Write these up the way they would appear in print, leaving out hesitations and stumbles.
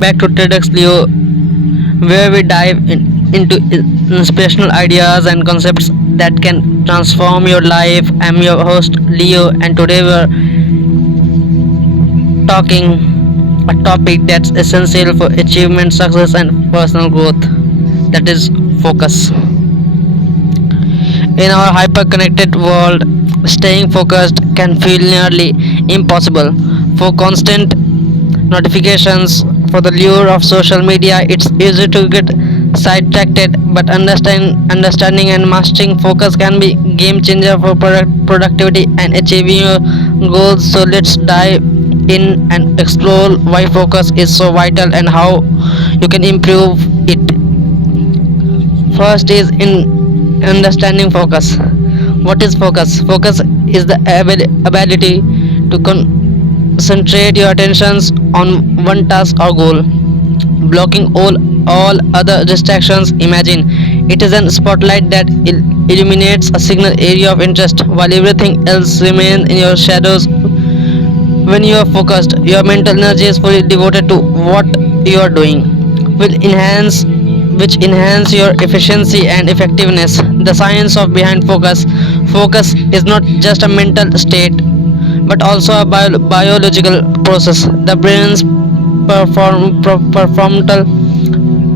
back to TEDx Leo, where we dive into inspirational ideas and concepts that can transform your life. I'm your host Leo, and today we're talking a topic that's essential for achievement, success, and personal growth. That is focus. In our hyper-connected world, staying focused can feel nearly impossible. For constant notifications, for the lure of social media, it's easy to get sidetracked. But understanding and mastering focus can be game changer for productivity and achieving your goals. So let's dive in and explore why focus is so vital and how you can improve it. First is in understanding focus. What is focus? Focus is the ability to concentrate your attentions on one task or goal, blocking all other distractions. Imagine it is a spotlight that illuminates a single area of interest while everything else remains in your shadows. When you are focused, your mental energy is fully devoted to what you are doing, will enhance which enhance your efficiency and effectiveness. The science of behind focus. Focus is not just a mental state, but also a biological process. The brain's prefrontal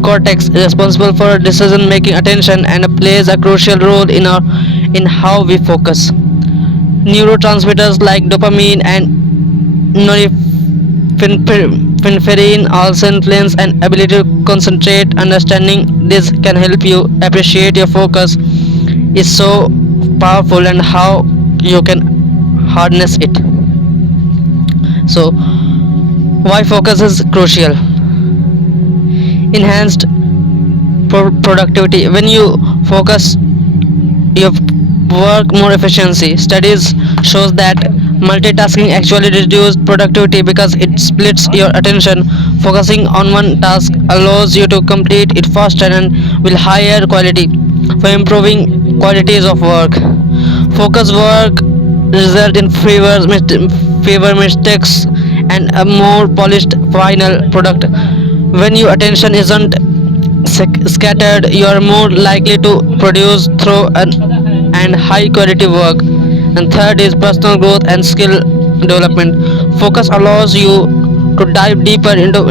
cortex is responsible for decision making attention and plays a crucial role in how we focus. Neurotransmitters like dopamine and norepinephrine also influence an ability to concentrate. Understanding this can help you appreciate your focus is so powerful and how you can harness it. So, why focus is crucial? Enhanced productivity. When you focus, you work more efficiency. Studies shows that multitasking actually reduces productivity because it splits your attention. Focusing on one task allows you to complete it faster and with higher quality. For improving qualities of work, focus work result in fewer mistakes and a more polished final product. When your attention isn't scattered, you are more likely to produce through and high quality work. And third is personal growth and skill development. Focus allows you to dive deeper into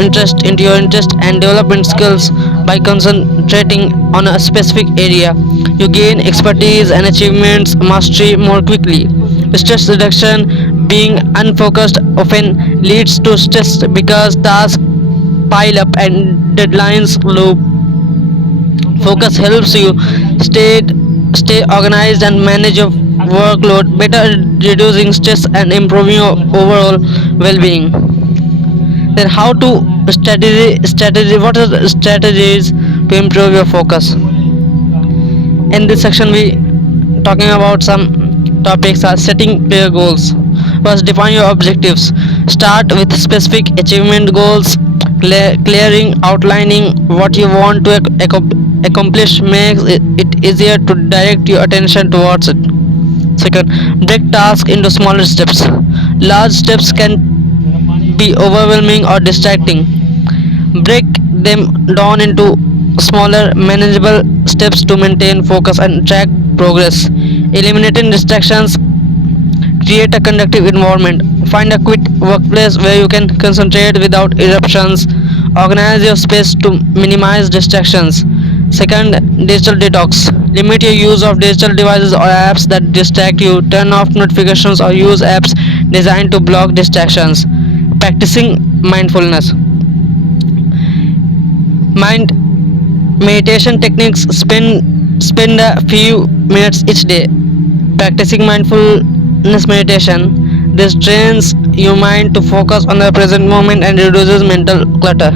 your interest and development skills. By concentrating on a specific area, you gain expertise and achievements mastery more quickly. Stress reduction. Being unfocused often leads to stress because tasks pile up and deadlines loop. Focus helps you stay stay organized and manage your workload better, reducing stress and improving your overall well-being. Then how to strategy what are the strategies to improve your focus? In this section we talking about some topics are setting clear goals. First, define your objectives. Start with specific achievement goals. Clearing outlining what you want to accomplish makes it easier to direct your attention towards it. Second, break tasks into smaller steps. Large steps can be overwhelming or distracting. Break them down into smaller, manageable steps to maintain focus and track progress. Eliminating distractions. Create a conductive environment. Find a quiet workplace where you can concentrate without interruptions. Organize your space to minimize distractions. Second, digital detox. Limit your use of digital devices or apps that distract you. Turn off notifications or use apps designed to block distractions. Practicing mindfulness. Mind meditation techniques. Spend a few minutes each day practicing mindfulness meditation. This trains your mind to focus on the present moment and reduces mental clutter.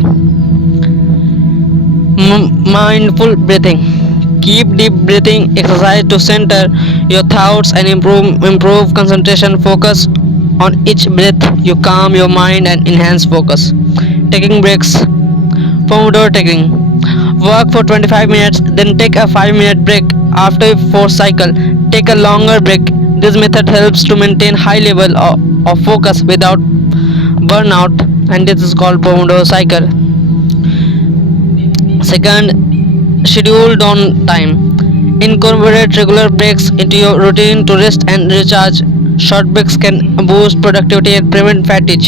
Mindful breathing. Keep deep breathing exercise to center your thoughts and improve concentration. Focus on each breath. You calm your mind and enhance focus. Taking breaks. Pomodoro technique. Work for 25 minutes, then take a 5-minute break. After a 4 cycle, take a longer break. This method helps to maintain high level of focus without burnout, and this is called Pomodoro cycle. Second, schedule down time. Incorporate regular breaks into your routine to rest and recharge. Short breaks can boost productivity and prevent fatigue.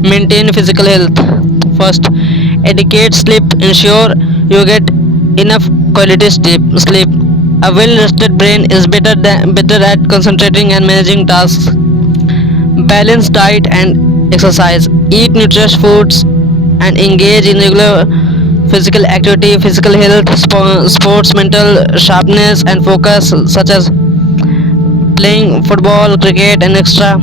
Maintain physical health. First, adequate sleep. Ensure you get enough quality sleep. A well-rested brain is better at concentrating and managing tasks. Balance diet and exercise. Eat nutritious foods and engage in regular physical activity. Physical health, sports, mental sharpness, and focus, such as playing football, cricket, and extra.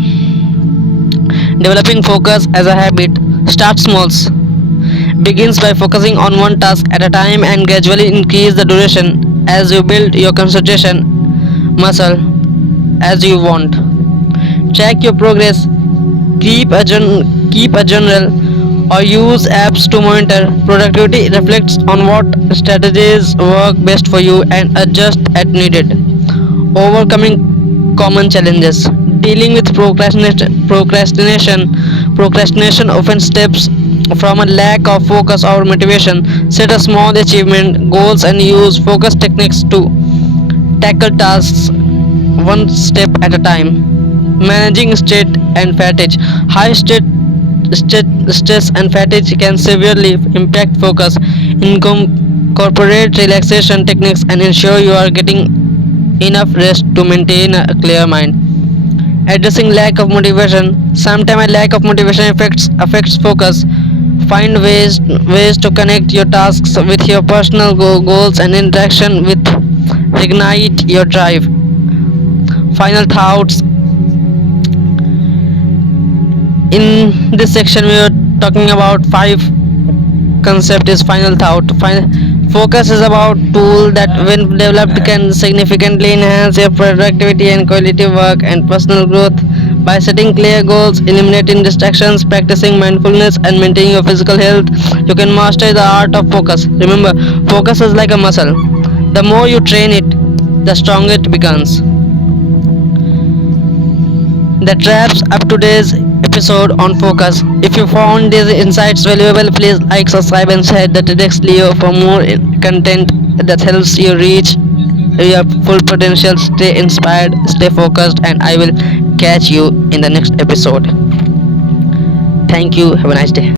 Developing focus as a habit. Start small. Begins by focusing on one task at a time and gradually increase the duration as you build your concentration muscle as you want. Track your progress. Keep a journal or use apps to monitor productivity. Reflects on what strategies work best for you and adjust as needed. Overcoming common challenges. Dealing with procrastination often stems from a lack of focus or motivation. Set a small achievement goals and use focus techniques to tackle tasks one step at a time. Managing stress and fatigue. Stress and fatigue can severely impact focus. Incorporate relaxation techniques and ensure you are getting enough rest to maintain a clear mind. Addressing lack of motivation. Sometimes a lack of motivation affects focus. Find ways to connect your tasks with your personal goals and interaction with ignite your drive. Final thoughts. In this section we are talking about five concept is final thought. Focus is about tool that when developed can significantly enhance your productivity and quality work and personal growth. By setting clear goals, eliminating distractions, practicing mindfulness, and maintaining your physical health, you can master the art of focus. Remember, focus is like a muscle. The more you train it, the stronger it becomes. That wraps up today's episode on focus. If you found these insights valuable, please like, subscribe, and share the TEDx Leo for more content that helps you reach your full potential. Stay inspired, stay focused, and I will catch you in the next episode. Thank you. Have a nice day.